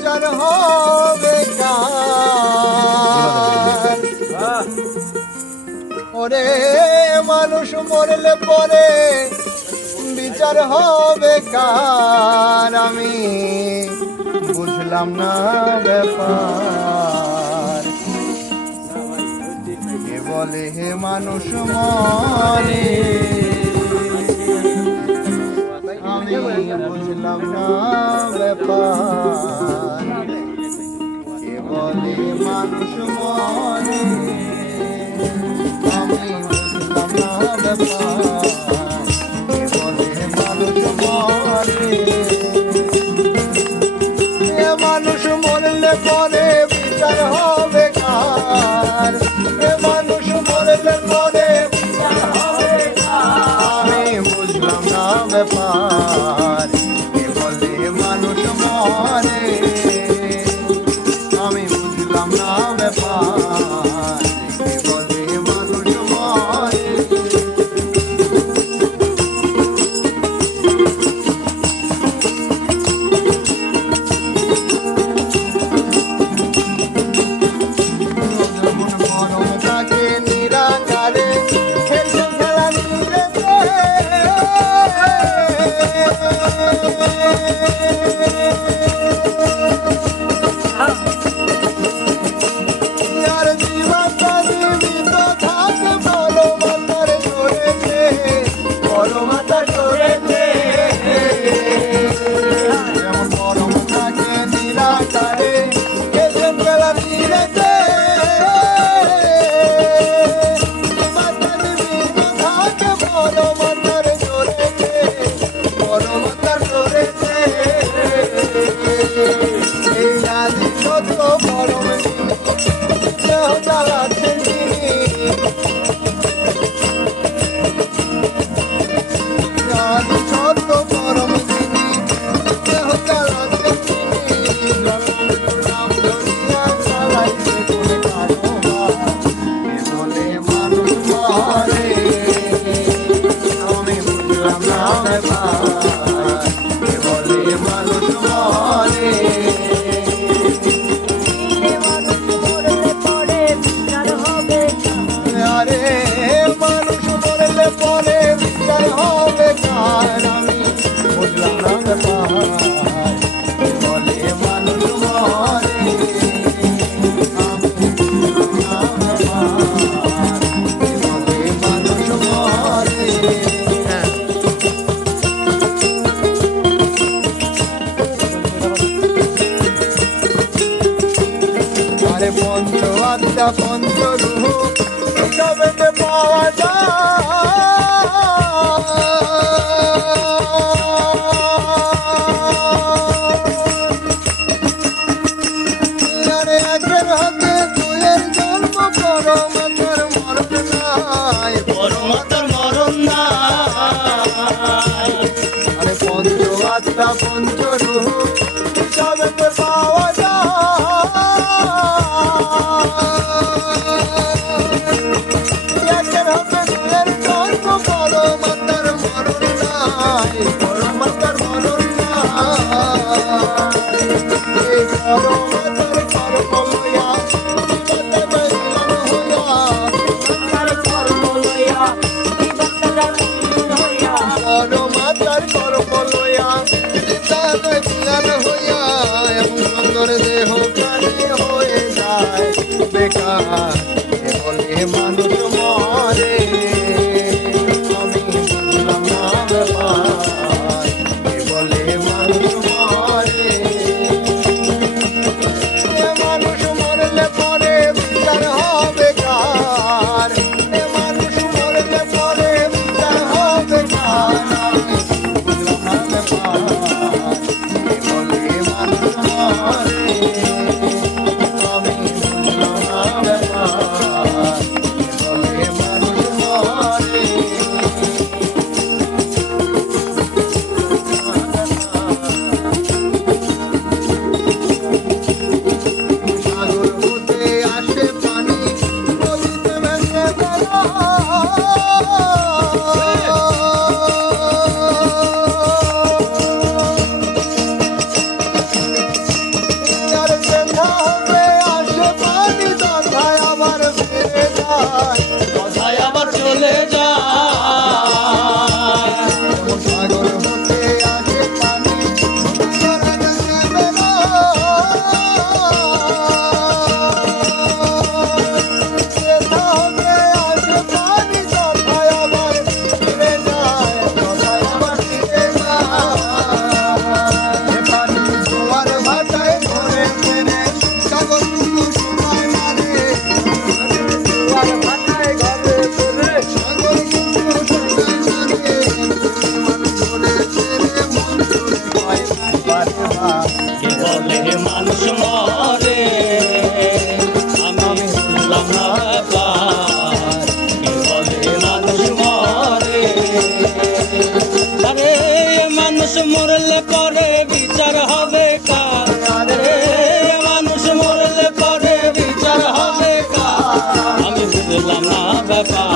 বিচার হবে কার? ওরে মানুষ মরলে পরে বিচার হবে কার? আমি বুঝলাম না ব্যাপার। কে বলে হে মানুষ মরে, আমি বুঝলাম না ব্যাপার। কে বলে মানুষ মরে, আমি বুঝলাম না ব্যাপার। কে বলে মানুষ মরে, এ মানুষ মরলে পরে বিচার হবে কার? এ মানুষ মরলে পরে বিচার হবে কার? আমি বুঝলাম না ব্যাপার। কে বলে মানুষ মরে, আমি বুঝলাম না ব্যাপার। কে বলে মানুষ মরে, মরম থাকে নিরাকারে, খেলছেন খেলা নিরেতে। আর জীবনটা জীবিত থাকে বড় মাতার ধরেছে, বড় মাতার ধরেছে। যেমন মরম থাকে নিরাকারে, খেলছেন খেলা নিরেতে। এই আদি সত্য পরম দেহ জ্বালাচ্ছেন তিনি, আদি সত্য পরম তিনি, দেহ জ্বালাচ্ছেন তিনি। নাম ধরিয়া জ্বালাইছে কোনে কারবার। কে বলে মানুষ মরে, আমি বুঝলাম না ব্যাপার। কে বলে মানুষ মরে, আরে মানুষ মরলে পরে বিচার হবে কার? আমি বুঝলাম না ব্যাপার। কে বলে মানুষ মরে, আমি বুঝলাম না ব্যাপার। কে বলে মানুষ মরে। আরে পঞ্চ আত্মা পঞ্চ রূপ সবেতে পাওয়া যায়। আরে একের হাতে দুয়ের জন্ম, পরমাতার মরণ নাই, পরমাতার মরণ নাই। আরে পঞ্চ আত্মা পঞ্চ রূপ সবেতে পাওয়া যায়। একের হাতে দুয়ের জন্ম, পরমাতার মরণ নাই, পরমাতার মরণ নাই। এই পরমাতার কর্ম লইয়া বিপদে মিলন হইয়া, পরমাতার কর্ম লইয়া বিপদে মিলন হইয়া, এমন সুন্দর দেহ প্রাণী হয়ে যায় বেকার। কে বলে মানুষ মরে, আমি বুঝলাম না ব্যাপার। কে বলে মানুষ মরে, কে বলে মানুষ মরে আমি বুঝলাম না ব্যাপার কে বলে মানুষ মরে আরে মানুষ মরলে পরে বিচার হবে কার আরে মানুষ মরলে পরে বিচার হবে কার আমি বুঝলাম না ব্যাপার